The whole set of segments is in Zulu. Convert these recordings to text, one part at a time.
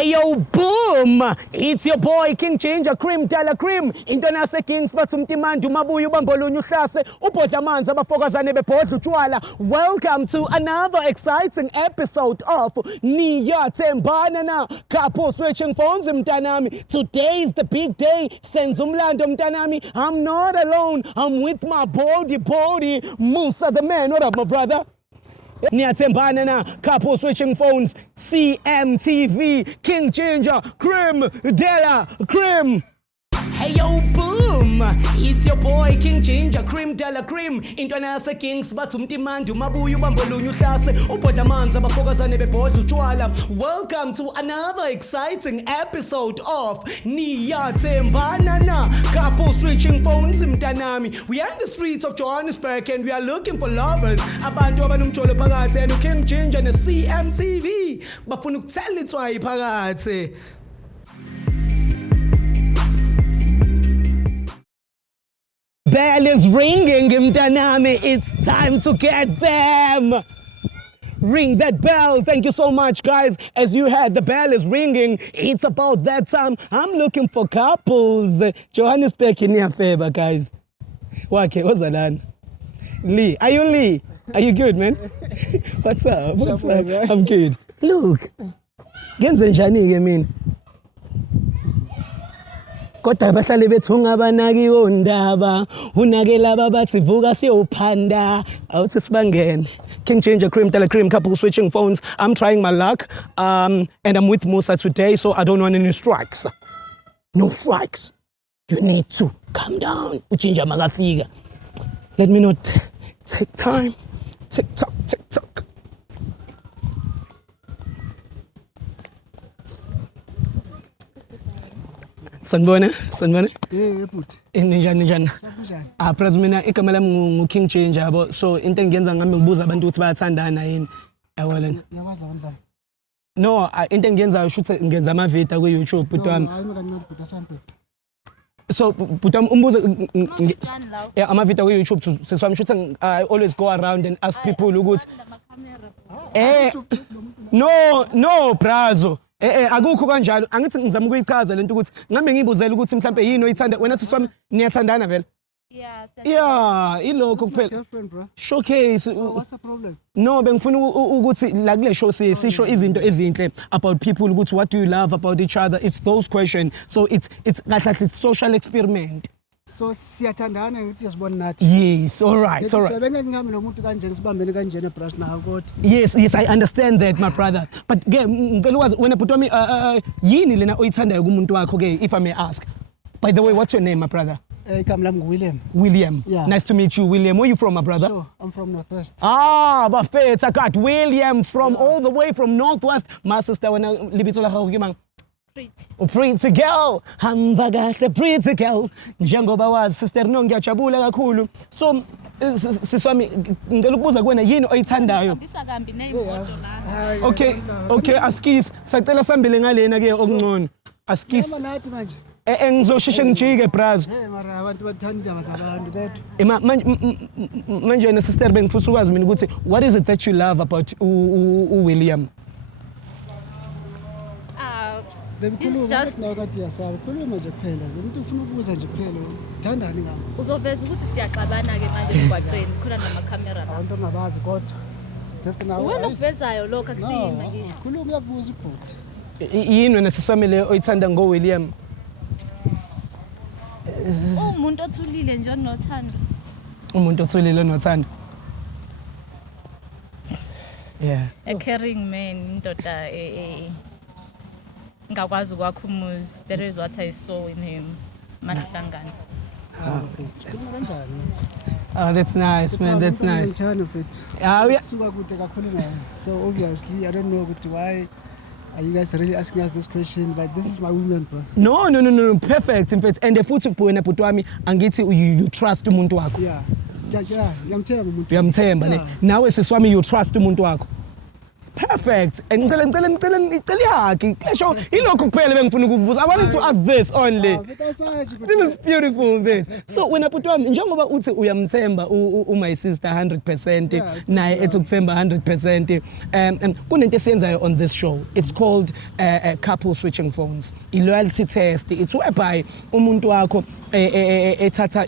Hey yo, boom! It's your boy King Ginger Cream Tala Cream. International Kings batsumtimandi umabuya ubambolunye uhlase ubhodla amanzi abafokazane bebhodla utshwala. Welcome to another exciting episode of Niyathembana Na. Couple switching phones mtanami. Today is the big day. Senza umlando mtanami. I'm not alone. I'm with my body Musa the man. What up my brother? Niyathembana Na, couple switching phones, CMTV, King Ginger, Cream, Della, Cream. Hey yo, boom! It's your boy King Ginger, Cream, Della, Cream. International Kings batsumtimandi umabuya ubambolunye uhlase ubhodla amanzi abafokazane bebhodla utshwala. Welcome to another exciting episode of Niyathembana Na, couple switching phones mtanami. We are in the streets of Johannesburg and we are looking for lovers. Abantu abanumjolo phakathi and King Ginger ne CMTV bafuna ukuthela itswayi phakathi. Bell is ringing, mtanami. It's time to get them. Ring that bell. Thank you so much, guys. As you heard, the bell is ringing. It's about that time. I'm looking for couples. Johannesburg in your favor, guys. Okay, what's that? Lee, are you Lee? Are you good, man? What's up? What's up? I'm good. Look, genzenjani mean. Kodwa bahlale bethi ungabanaki ondaba unakela babathi vuka siyophanda awuthi sibangene. King Ginger Cream Tele Cream couple switching phones. I'm trying my luck and I'm with Musa today, so I don't want any strikes. No strikes. You need to calm down. Uchinja magafika. Let me not take time. Tick tock, tick tock. Sanbona? Yeah, put. Njani. Praise mina igama lami ngu King Ginger yabo. So into engiyenza ngami ngibuza abantu ukuthi bayathandana yini. Yabona. Yawazi la ndaba. No, into engiyenza shoot ngenza ama video ku YouTube but hayi mina ngibhuda sample. So but umbuzo ama video ku YouTube seswami shoot I always go around and ask people ukuthi no brazo. Akukho kanjalo angithi ngizama ukuyichaza lento ukuthi nami ngibuzela ukuthi mhlambe yini oyithanda wena siswami niyathandana vele. Yeah, ilokho kuphela. Showcase. So what's the problem? No, bengifuna ukuthi la kule show sisho izinto ezinhle about people ukuthi what do you love about each other. It's those questions. So it's kahle social experiment. So siyathandana ukuthi siyasibona nathi. Yes, all right. Sebenga ngami nomuntu kanjeni sibambene kanjeni brush nawo kodwa. Yes, I understand that my brother. But ke ngicela ukwazi wena bhuti wami yini lena oyithandayo kumuntu wakho ke if I may ask. By the way, what's your name my brother? Igama lami nguWilliam. William. Yeah. Nice to meet you William. Where are you from my brother? Sure, I'm from Northwest. Bafethu I got William from all the way from Northwest. My sister wena libitso la gago ke mang? Pretty girl, hamba kahle pretty girl. Njengoba wazi sister no ngiyajabula kakhulu. So siswami ngicela ukubuza kuwena yini oyithandayo? Okay, askis. Sacela sambile ngalena ke okungcono. Askis. Nathi manje. Ngizoshisha ngijike brazo. Mara abantu bathanda indaba zabantu kodwa. Manje na sister bengifisa ukwazi mina ukuthi what is it that you love about William? It's just khuluma nje kuphela umuntu ufuna ukubuza nje kuphela uthandani ngami uzoveza ukuthi siyaxabana ke manje emgwaqeni khona namakhamera la abantu ongabazi kodwa desk nawe wena ukuvezayo lokho akusiyima ngisho khuluma uyakubuza ibhodi yini wena sisamile oyithanda ngo William? Umuntu othulile nje onothando. Umuntu othulile onothando. Yeah. A caring man indoda ngakwazi ukwakha umuzi. That is what I saw in him. Mahlangana. That's nice man, that's nice. So obviously I don't know why are you guys really asking us this question, but this is my woman bro. No, perfect in fact and the futhi wena bhuti wami angithi you trust umuntu wakho. Yeah, ngiyamthemba umuntu. Uyamthemba ne. Nawe siswami you trust umuntu wakho. Perfect. And I wanted to ask this only. This is beautiful. This. So when I put on, njengoba uthi uyamthemba my sister 100%, naye ethukuthemba 100%. Kunento esiyenzayo on this show. It's called couple switching phones. I-loyalty test. It's whereby umuntu wakho ethatha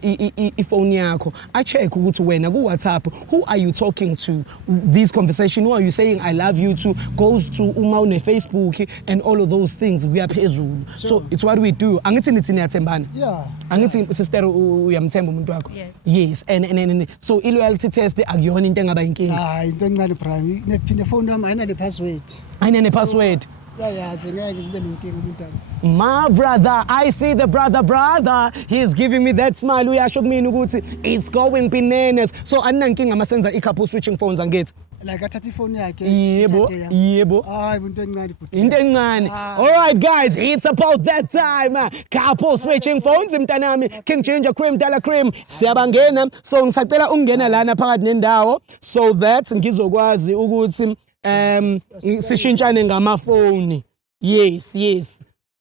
iphone yakho I check ukuthi wena ku WhatsApp who are you talking to, this conversation who are you saying I love you to goes to uma une Facebook and all of those things kuyaphezulu. So it's what we do. Angithi nithi niyathembana. Yeah. Angithi sister uyamthemba umuntu wakho. Yes. And so i-loyalty test akuyona into engaba inkinga. Into encane prime ne phone yami ayina le password. Ayina password. My brother, I see the brother. He's giving me that smile. Uyasho kumina ukuthi it's going bananas. So anankinga masenza i-couple switching phones angithi. Like athatha iphone yakhe. Yebo. Hayi into encane futhi. Into encane. All right guys, it's about that time. Couple switching phones mntanami. King Ginger Cream, Dala Cream. Siyabangena. So ngisacela ungena lana phakathi nendawo so that ngizokwazi ukuthi sishintshane ngamafoni. Yes.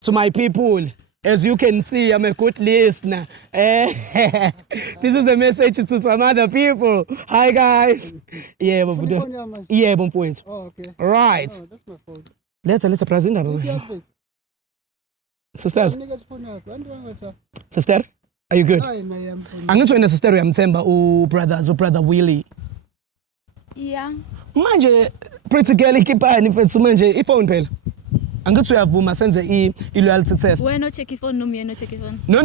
To my people, as you can see, I'm a good listener. This is a message to some other people. Hi guys. Yeah, mfowethu. Oh, okay. Right. Oh, that's my phone. Let's surprise you. Sisters. Sister, are you good? Angithi wena sister uyamthemba brother Willie. Yeah. Manje pretty girl ikhipani mfethu manje iphone phela. Angithi uyavuma senze i-loyalty test. Wena check iphone noma yena check iphone? No.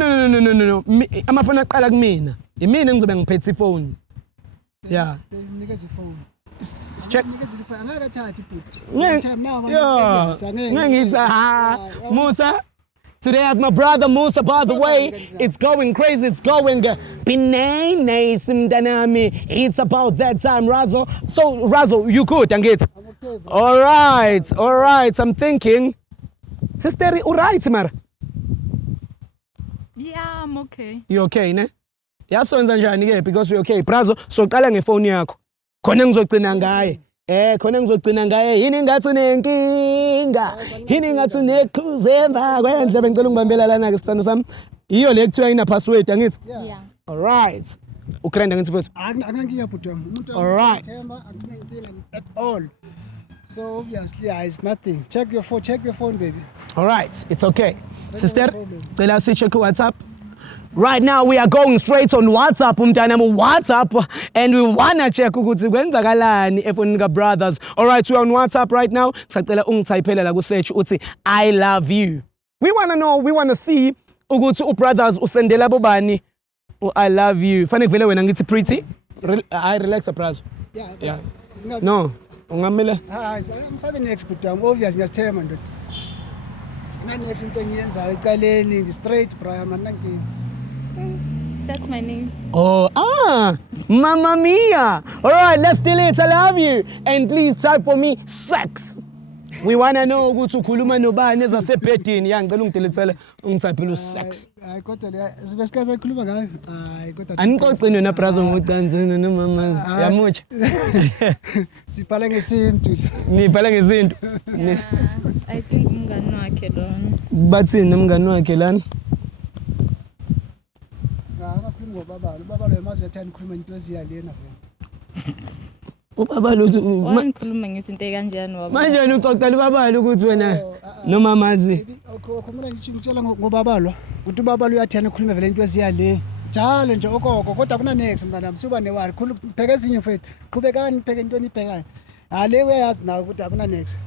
Amafoni aqala kumina. Imina engizobe ngiphethe iphone. Yeah. Nikeza iphone. Check. Nikeza iphone. Angakathathi futhi. Yeah. Musa. Today at my brother Musa, by the way, it's going crazy, it's going bananas, mntanami. It's about that time, Razo. So, Razo, you good, Angit? I'm okay, bro. All right. I'm thinking. Sister, all right, Mara? Yeah, I'm okay. You okay, ne? Yeah, so njani because you're okay. Brazo, so qala ngefoni yakho. Khona ngizogcina ngaye. Khona ngizogcina ngaye. Yini ngathi unenkinga? Yini ngathi uneqhuze emva kwendle bengicela ungibambela lana ke sithando sami. Iyo le kuthiwa ina password angithi? Yeah. All right. Ukrenda ngithi futhi. Akunankinga bhuti wami. Umuntu Alright. At all. So obviously it's nothing. Check your phone, baby. All right, it's okay. Sister, no tell us check WhatsApp. Right now we are going straight on WhatsApp, WhatsApp, and we wanna check ukuthi kwenzakalani efonini ka brothers. All right, we're on WhatsApp right now. Sacela ungithayiphela la ku search uthi I love you. We wanna see ukuthi ubrothers usendela bobani I love you. Fanele vele wena ngithi pretty. I relax appraise. Yeah. No. Ungamela. Ngisabe next but obvious ngiyasithema ndoda. Next into engiyenzayo ecaleni the straight Brian manankinga. That's my name. Oh, Mamma Mia. All right, let's delete I love you. And please type for me sex. We want to know ukuthi ukhuluma nobani ezasebhedini. Ya ngicela ungidilithele ungithaphela sex. Hayi kodwa le sibesikaza ekhuluma ngayo. Hayi kodwa Anixoxeni wena brazo ngodanzini nomama yamutsha. Sibhala ngesintu. Nibhala ngesintu. I think umngani wakhe lona. Bathini nomngani wakhe lana? Akakhuluma ngobaba lo mazi bethanda ukukhuluma into eziyalena vele. Ubaba lo Wangikhuluma ngezinto ekanjani waba. manje uxoxela ubaba lo ukuthi wena noma mazi. Khona ngitshela ngobaba lo. Ukuthi ubaba lo uyathanda ukukhuluma vele into eziyale. Njalo nje okoko kodwa kuna next mntana suba newari pheka ezinye mfethu qhubekani pheke into enibhekayo. Le uyayazi nawe ukuthi akuna next.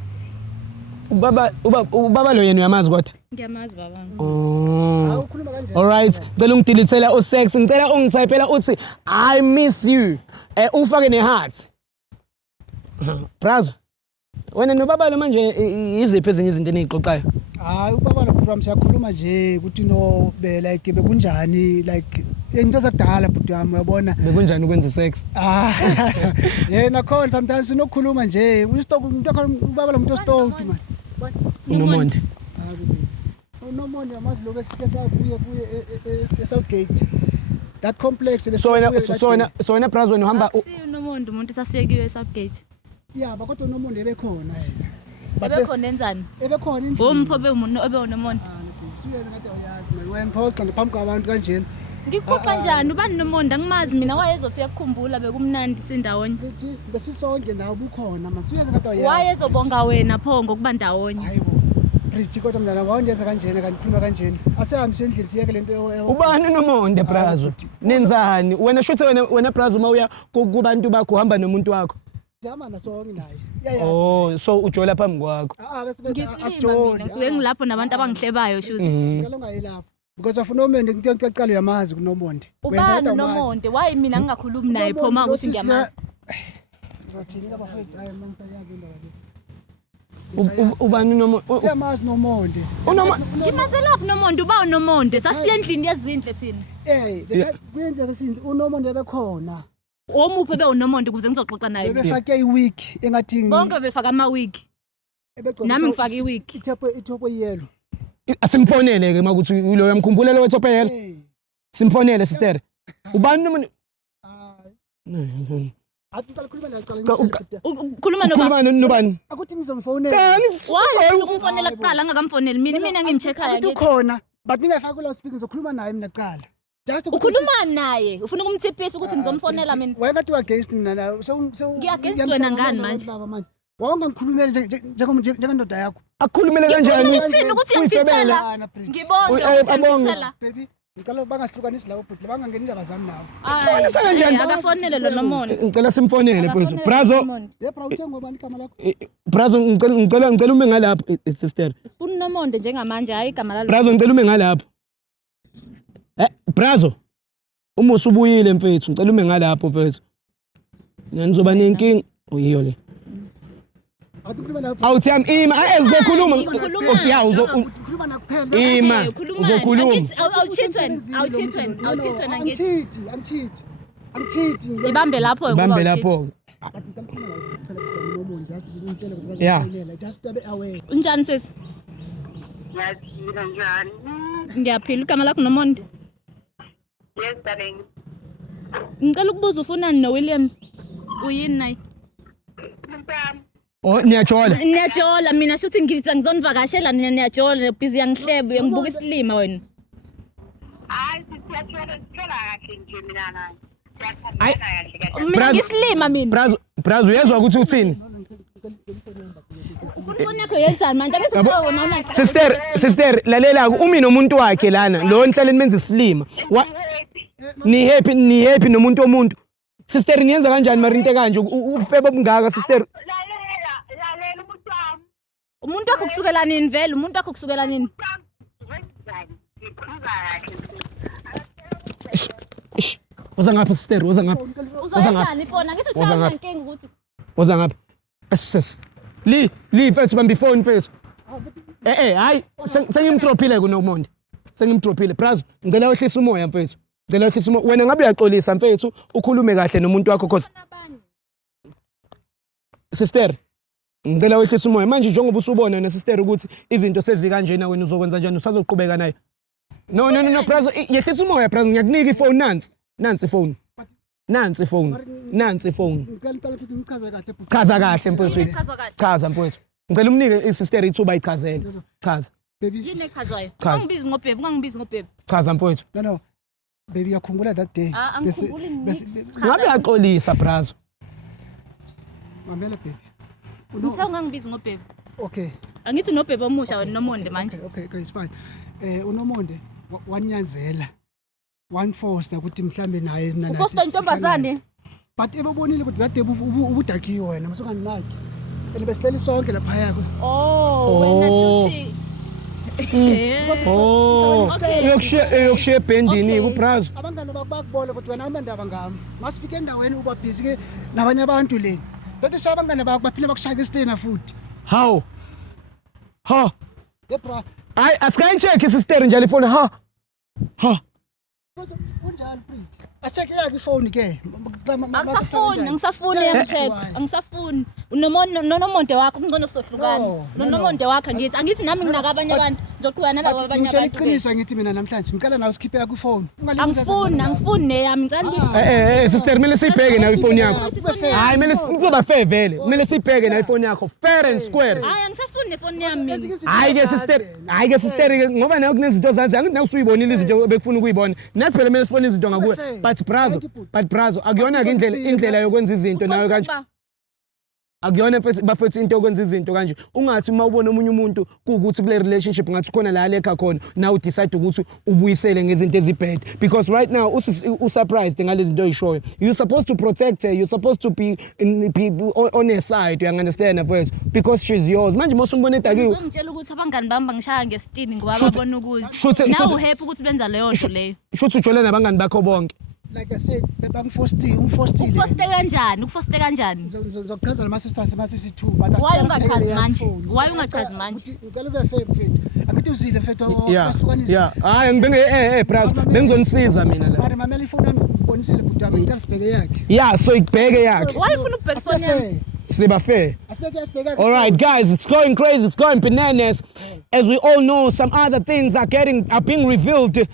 Ubaba lo yena uyamazi kodwa? Ngiyamazi baba. Awukhuluma kanjani? All right, ngicela ungidilithela usex, ngicela ungithayiphela uthi I miss you. Ufake neheart. Brazo. Wena nobaba lo manje iziphi ezinye izinto enixoxayo? Hayi ubaba lo bhuti wami siyakhuluma nje ukuthi no like bekunjani like into zakudala bhuti wami uyabona bekunjani ukwenza sex yena khona sometimes sinokukhuluma nje umuntu akhona ubaba lo muntu ostowed man unomonde unomonde yamazi lokho esike sabuye eSouthgate that complex so wena brazo wena uhamba si unomonde umuntu sasiyekiwe eSouthgate Yeah, kodwa uNomonde ebekhona yena. Ebekhona enzani? Ebekhona indlu. Umpho unomonde. Suyenza kade uyazi manje wemphoxa ngaphambi kwabantu kanjena. Ngikupha kanjani ubani nomonde angimazi mina wayezothi uyakukhumbula bekumnandi sindawonye. Futhi besisonke nawe bukhona manje suyenza kade uyazi. Wayezobonga wena phongo kuba ndawonye. Hayibo. Pretty kodwa mntana wayenza kanjena kanti khuluma kanjena. Asihambise endlini siyeke lento Ubani uNomonde Brazo? Nenzani? Wena shuthi wena Brazo uma uya kubantu bakho uhamba nomuntu wakho. Siyama sonke naye. Oh, so ujola phambi kwakho. Ngisilima mina ngisuke ngilapho nabantu abangihlebayo shuthi. Ngicela ungayilapho. Because afuna uMomonde ngicela uyamazi kuNomonde. Ubani uNomonde? Wayi mina ngingakhulumi naye phoma ukuthi ngiyamazi. Uzathini abafowethu hayi mangisayake indaba le. Ubani Nomonde? Uyamazi noMonde. Ngimazelaphi nomonde uba uNomonde sasiye endlini yezindle thina. Kuyindlela esindle uNomonde bekhona. Omuphe bewuNomonde ukuze ngizoxoxa naye. Bebefake iweek engathi bonke befaka ama week. Nami ngifaka iweek. Ithopo yellow. Asimfonele ke makuthi lo yamkhumbula lo wethopa yelo. Simfonele sister. Ubani Nomonde? Athi ngicela ukukhuluma naye Ukhuluma nobani? Akuthi ngizomfonela. Waye umfonela kuqala angakamfoneli mina ngimcheckayo ngithi ukhona but ningayifaki kula speaker ngizokhuluma naye mina kuqala. Just ukhuluma naye ufuna ukumthiphisa ukuthi ngizomfonela mina. Wayekathi against mina la Ngiagainst wena ngani manje? Wonke ngikhulumele njengendoda yakho. Akukhulumele kanjani? Uthini ukuthi uyangithithela? Ngibonke usengithithela. Baby ngicela bangasihlukanisi lawo bhuti bangangeni indaba zami nawo. Sifonisa kanjani? Akafonele lo Nomonde. Ngicela simfonele mfowethu. Brazo. Ye bra uthenga ngobani igama lakho? Brazo ngicela ume ngalapha sister. Ufuna uNomonde njengamanje hayi igama lalo. Brazo ngicela ume ngalapha. Brazo. Umusa ubuyile mfethu ngicela ume ngalapho mfethu. Nanizoba nenkingi oyiyo le. Awuthi yami ima uzokhuluma. Okay ya uzokhuluma nakuphela. Ima uzokhuluma. Awuthithweni angithi. Angithi. Ibambe lapho ngoba. Ibambe lapho. Yeah. Just be aware. Unjani sisi? Yaphila njani? Ngiyaphila igama lakho Nomonde. Yes darling. Ngicela ukubuza ufunani noWilliams? Uyini naye? Mntami. Oh niyajola. Niyajola mina shuthi ngizonivakashela nina niyajola busy yangihlebe uyangibuka isilima wena. Hayi siyathola kahle nje mina naye. Siyathandana kahle. Mina ngisilima mina. Brazo uyezwa ukuthi uthini? Ufuna yakho yenzani manje angithi wona unakho. Sister lalela umi nomuntu wakhe lana lo nihlale nimenza isilima. Ni happy nomuntu omuntu. Sister niyenza kanjani marinte kanje ufebe obungaka sister? Lalela umuntu wami. Umuntu wakho kusukela nini vele umuntu wakho kusukela nini? Woza ngapha sister woza ngapha. Uzoyenzani phone ngithi uthatha inkingi ukuthi. Woza ngapha. Sis. Li mfethu bambi phone mfethu. Hayi sengimdropile kuNomonde. Sengimdropile Brazo ngicela wehlisa umoya mfethu. Ngicela wehlisa umoya wena ngabe uyaxolisa mfethu ukhulume kahle nomuntu wakho cause sister ngicela wehlisa umoya manje njengoba usubona na sister ukuthi izinto sezikanjena wena uzokwenza kanjani usazoqhubeka naye. No Brazo yehlisa umoya Brazo ngiyakunika iphone nansi phone. Nansi phone. Ngicela ukuthi ngichaze kahle bhuti. Chaza kahle mfethu. Chaza mfethu. Ngicela umnike isister ithuba ichazele. Chaza. Baby yini echazwayo? Ungangibizi ngobhebhe. Chaza mfethu. No. Baby yakhumbula that day. Ngabe uyaxolisa Brazo. Mamela baby. Ngithe ungangibizi ngobhebhe. Okay. Angithi nobhebhe omusha wena Nomonde manje. Okay, it's fine. uNomonde wanyanzela. One force ukuthi mhlambe naye nana. Ufoster intombazane. But ebebonile ukuthi that day ubudakiwe wena masokani nakhe. Elibesihlela sonke lapha yakho. Oh, wena shuthi. Uyokushiya ebhendini kuBrazo. Abangani bakubona ukuthi wena unandaba ngami. Masifike endaweni uba busy ke nabanye abantu le. Bethi sabangani bakho baphila bakushaya istena futhi. How? Yebra. Hayi asikayicheck isister njalo ifone Unjalo Pretty. Acheck yakhe ifone ke. Angisafuni yangicheck. Angisafuni. Nomonde wakho ngcono sohlukana. Nomonde wakho angithi nami nginaka abanye abantu. Ngizoqhubana nabo abanye ngitshela abantu. iqiniso ngithi mina namhlanje ngicela nawe sikhipheka ku phone. Angifuni neyami ngicela sister kumele siyibheke nayo ifoni yakho. Hayi kumele sizoba fair vele. Kumele siyibheke nayo ifoni yakho fair and square. Hayi angisafuni nefoni yami mina. Hayi ke sister ngoba nayo kunezinto zazi angithi usuyibonile izinto bekufuna ukuyibona. Nathi phela kumele sibone izinto ngakuwe. But brazo akuyona ke indlela yokwenza izinto nayo kanje. Akuyona bafethu into yokwenza izinto kanje. Ungathi uma ubona omunye umuntu kuukuthi kule relationship ngathi khona la lekha khona now decide ukuthi ubuyisele ngezinto ezibad because right now surprised ngalezi zinto oyishoyo. You supposed to protect her, you supposed to be on her side, you understand first because she's yours. Manje mosumbone etakiwe. Ngizomtshela ukuthi abangani bami bangishaya ngesitini ngoba babona ukuthi nawe happy ukuthi benza leyo nto leyo. Shothi ujole nabangani bakho bonke. Like I said, bangifostile. Ufoste kanjani? Ngizokuchaza nama sisters masisi 2 but why ungachazi manje? Why ungachazi manje? Ngicela ube fair mfethu. Akithi uzile mfethu yeah. Hayi ngibenge brazo. Bengizonisiza mina la. Mara mamela ifoni yami ubonisile ukuthi wami ngicela sibheke yakhe. Yeah, so ibheke yakhe. Why ufuna ukubheka ifoni yami? Siba fair. Asibheke. All right guys, it's going crazy, it's going bananas. As we all know, some other things are being revealed.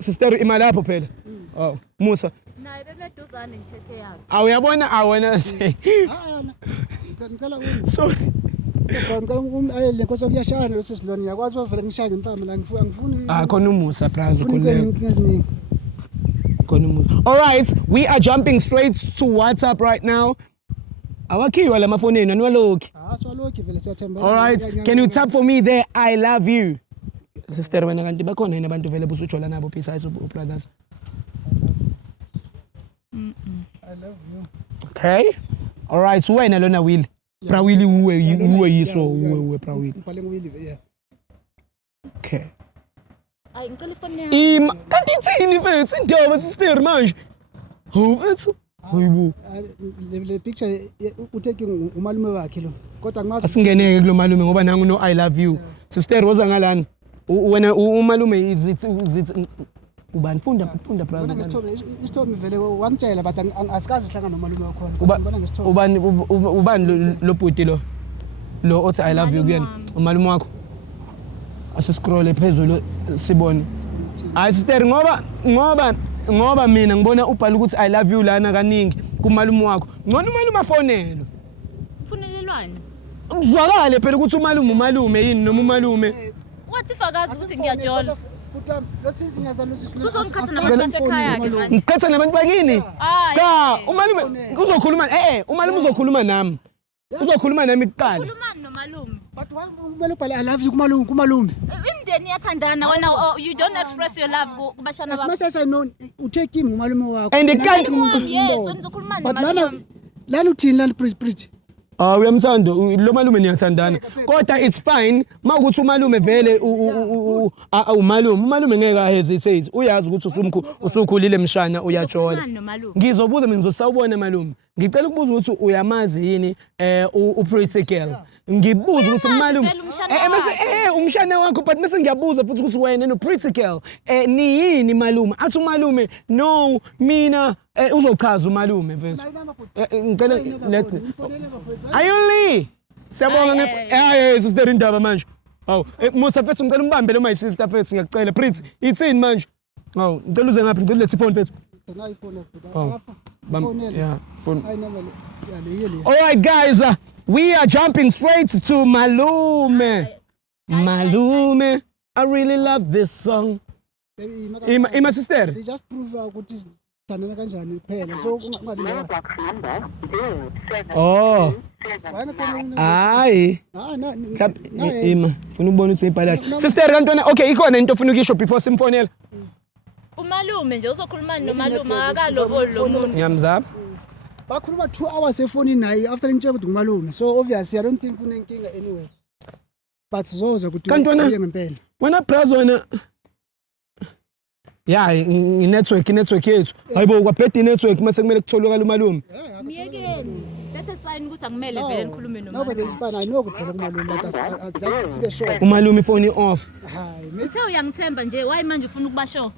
Sister imali apho phela. Oh, Musa. Naye bebeduzane ngithethe yakhe. Awuyabona awena. Ngicela Sorry. ngicela ayele nkosi kuyashana leso siloni yakwazi uvele ngishaya ngempama la ngifuni. Khona uMusa brazo khona. Khona uMusa. All right, we are jumping straight to WhatsApp right now. Awakhiwa la mafoneni anwaloki. Swaloki vele siyathemba. All right, can you tap for me there? I love you. Sister wena kanti bakhona yini abantu vele busujola nabo besides brothers? I love you. Okay. All right, so wena lona Will. Prawili uwe yiso uwe Prawili. Ngibhale ngwili yeah. Okay. Hayi ngicela ifoni yami. Kanti ithini mfethu indaba sister manje? Mfethu. Hayibo. Le picture utaking umalume wakhe lo. Kodwa ngimazi asingeneke kulo malume ngoba nangu no I love you. Sister woza ngalani? Wena umalume izithi ubani funda brother. Isithombe vele wangitshela but asikazi sihlanga nomalume wakho. Ngibona ngesithombe. Ubani lo bhuti lo othi I love you kuyena umalume wakho. Asiscroll phezulu sibone. Hayi sister ngoba mina ngibona ubhala ukuthi I love you lana kaningi kumalume wakho. Ngona umalume afonelo. Ufunelelwani? Uzwakale phela ukuthi umalume yini noma umalume. Wathi fakazi ukuthi ngiyajola. Uzongikhatha nabantu basekhaya yakhe manje. Ngikhatha nabantu bakini? Cha, umalume uzokhuluma umalume uzokhuluma nami. Uzokhuluma nami kuqala. Ukhulumani nomalume? But why kumele ubhale I love you kumalume? Imndeni iyathandana wena you don't express your love kubashana bakho. Asimase I utake him umalume wakho. And can't yes, nizokhuluma nomalume. Lana uthini lana pretty? Uyamthanda lo malume niyathandana kodwa it's fine mawukuthi umalume vele umalume ngeke hesitate uyazi ukuthi usukhulile emshana uyajola ngizobuza mina ngizosawubona malume ngicela ukubuza ukuthi uyamazi yini uPretty Girl ngibuza ukuthi malume umshana wakho but mase ngiyabuza futhi ukuthi wena noPretty Girl ni yini malume athi umalume no mina uzochaza umalume mfethu ngicela let Ayuli siyabonga sister indaba manje awu Musa mfethu ngicela umbambe lo my sister mfethu ngiyacela Pretty ithini manje awu ngicela uze ngapha ngicela lethi phone mfethu yeah phone all right guys we are jumping straight to Malume I really love this song my sister they just prove ukuthi thandana kanjani phela so ungabi oh hayi ima ufuna ukubona ukuthi ibhala sister kantona okay ikhona into ofuna ukisho before simfonela umalume nje uzokhuluma nomalume akaloboli lo muntu ngiyamzama bakhuluma 2 hours efonini naye after intshela ukuthi ngumalume so obviously I don't think kunenkinga anyway but zoza ukuthi uye ngempela wena brazo wena yeah network yethu hayibo kwabhedi network mase kumele kutholakala umalume miyekeni lethe sign ukuthi akumele vele nikhulume nomalume nobody is fine I know kuphela kumalume but just sibe sure umalume phone off hayi uthe uyangithemba nje why manje ufuna ukuba sure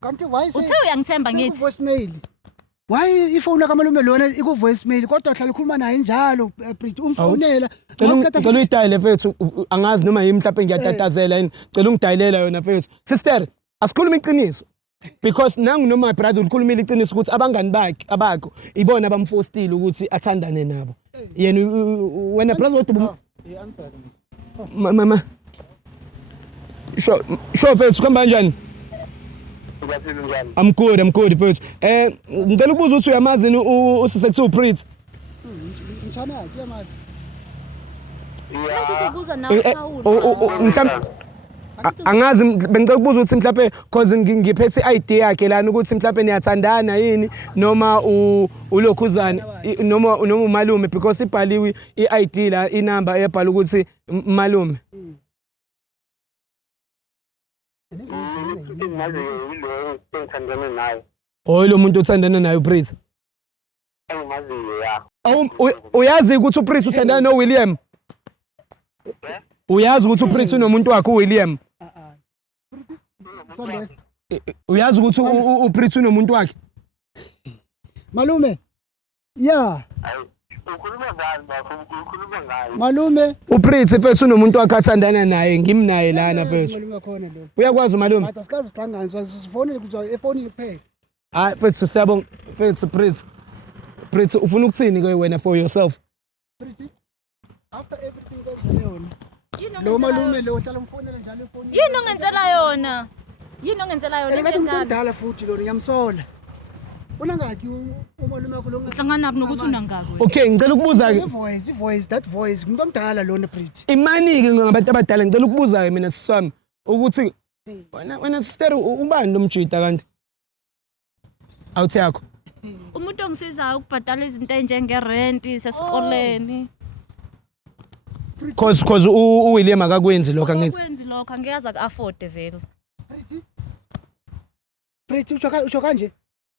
kanti why uthe uyangithemba ngithi voicemail why ifoni kamalume lona iku voicemail kodwa hlala ukhuluma naye njalo Bridge umfonela Cela uyidayile mfethu angazi noma yimi mhlawumbe ngiyatatazela yini cela ungidayilela yona mfethu sister asikhuluma iqiniso because nangu noma my brother ukhulumile iqiniso ukuthi abangani bakhe abakho ibona abamfostile ukuthi athandane nabo yena wena brother what mama sure mfethu kuhamba kanjani I'm good mfethu ngicela ukubuza ukuthi uyamazi usisekuthiwa uPritty mthana kuyamazi mhlawumbe angazi bengicela ukubuza ukuthi mhlawumbe cause ngiphethe i-ID yakhe lana ukuthi mhlawumbe niyathandana yini noma ulokhuzana noma umalume because ibhaliwe i-ID la inamba ebhala ukuthi malume lo muntu uthandana naye uPritty uyazi ukuthi uPritty uthandana noWilliam uyazi ukuthi uPritty unomuntu wakhe uWilliam uyazi ukuthi uPritty unomuntu wakhe malume yeah malume uPritty mfethu unomuntu wakhe athandana naye ngimnaye lana mfethu uyakwazi malume asikazi sihlanganiswa sifone kuzwa efonini kuphela hayi mfethu siyabonga mfethu Pretty ufuna ukuthini ke wena for yourself Pretty after everything goes yona lo malume lo hlala umfonela njalo efonini yini ongenzela yona ngathi umuntu omdala futhi lo ngiyamsola unangaki umalume wakho lo hlangana nabi nokuthi unangaki okay ngicela ukubuza ke voice that voice umuntu omdala lona Pretty imani ke ngabantu abadala ngicela ukubuza ke mina siswami ukuthi wena sister ubani lomjida kanti awuthi yakho umuntu ongisizayo ukubhadala izinto ezinjengerent sesikoleni cause uWilliam akakwenzi lokho angithi akwenzi lokho angeke aku-afford vele Pretty usho kanje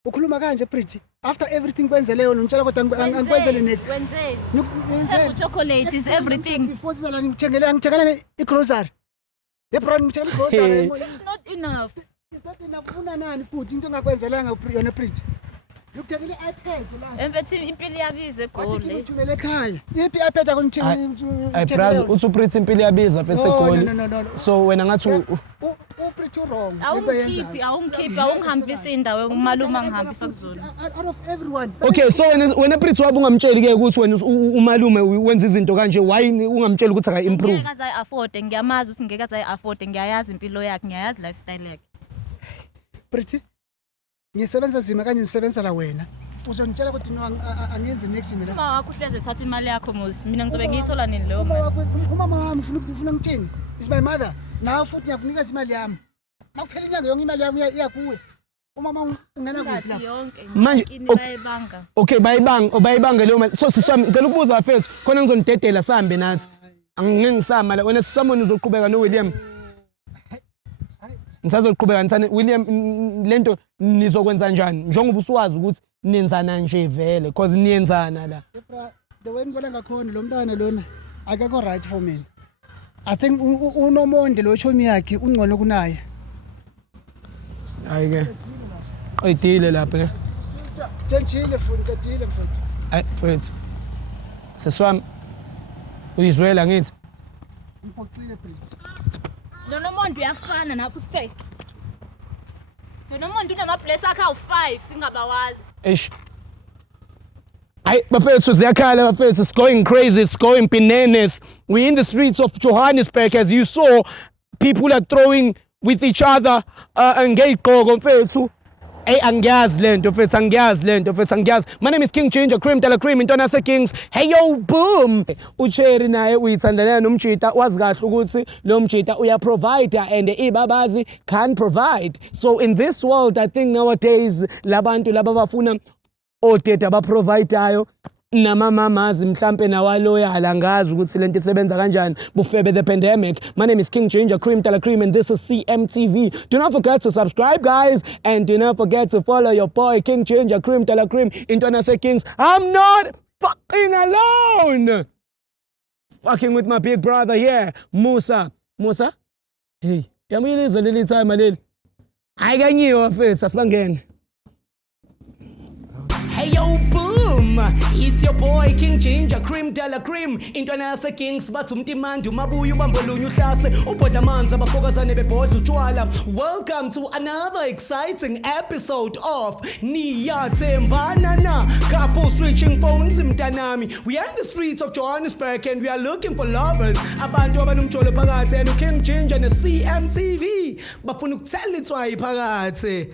ukhuluma kanje Pretty after everything kwenzele yona ngitshela kodwa angikwenzele next wenzeni chocolate is everything before sizala ngithengela igrocery yebron ngithengela igrocery it's not enough una nani futhi into engakwenzelanga yona Pretty Lukuthengile iPad la. Emfethi impilo iyabiza egoli. Wathi ngithumele ekhaya. Iphi iPad akunithengele. Brother uthi uPretty impilo iyabiza mfethu egoli. No. So wena ngathi uPretty wrong. Awungikhiphi awungihambisa indawo umalume angihambisa kuzona. Out of everyone. Okay, so wena Pretty wabe ungamtsheli ke ukuthi wena umalume wenza izinto kanje why ungamtsheli ukuthi aka improve? Ngeke azayi afford ngiyamazi ukuthi ngeke azayi afford ngiyayazi impilo yakhe ngiyayazi lifestyle yakhe. Pretty ngisebenza nzima kanje nisebenza la wena uzongitshela ukuthi angenze next mina uma wakho uhleze thatha imali yakho Musa mina ngizobe ngiyithola nini leyo mali umama wami ufuna ngithini is my mother nawe futhi ngiyakunika imali yami makuphela inyanga yonke imali yami iyakuwe umama ungena kuphi la yonke manje bayibanga okay bayibanga leyo mali so siswami ngicela ukubuza mfethu khona ngizonidedela sambe nathi angeke ngisama la wena sisamoni uzoqhubeka noWilliam Ngisazoqhubeka ngithane William lento nizokwenza njani njengoba uswazi ukuthi nenzana nje vele because niyenzana la the way ngibona ngakhona lo mntana lona akekho right for me I think unomonde lo chomi yakhe ungcono kunaye ayike ayidile lapha ne tshentshile futhi kadile mfowethu ay mfowethu seswami uyizwela ngithi ngiphoxile Pretty Lona umuntu uyafana nafu say. Lona umuntu unamabless akhe awu5 ingabawazi. Eish. Ay bafethu ziyakhala bafethu it's going crazy it's going bananas. We in the streets of Johannesburg as you saw people are throwing with each other ngeyigqoko mfethu. Hey angiyazi lento mfethu angiyazi. My name is King Ginger Cream Tela Cream intona se Kings. Hey yo boom. uCherry naye uyithandana nomjita wazi kahle ukuthi lo mjita uya provide and ibabazi can provide. So in this world I think nowadays labantu laba bafuna odeta ba provideayo namamamazi mhlambe nawaloyala ngazi ukuthi lento isebenza kanjani bufebe the pandemic. My name is King Ginger Cream Tela Cream and this is CMTV. Do not forget to subscribe guys and do not forget to follow your boy King Ginger Cream Tela Cream intona se Kings. I'm not fucking alone. Fucking with my big brother here Musa. Hey yamuyilizwe leli time leli. Hayi kanyiwe mfethu asibangene. Ayo boom, it's your boy King Ginger, cream de la cream. Intwana yase Kings bathi umtimandi umabuya ubambolunya uhlase ubhodla amanzi abafokazane bebhodla utshwala. Welcome to another exciting episode of Niyathembana Na. Couple switching phones mntanami. We are in the streets of Johannesburg and we are looking for lovers. Abantu abanomjolo phakathi and King Ginger ne CMTV bafuna ukuthela itswayi phakathi.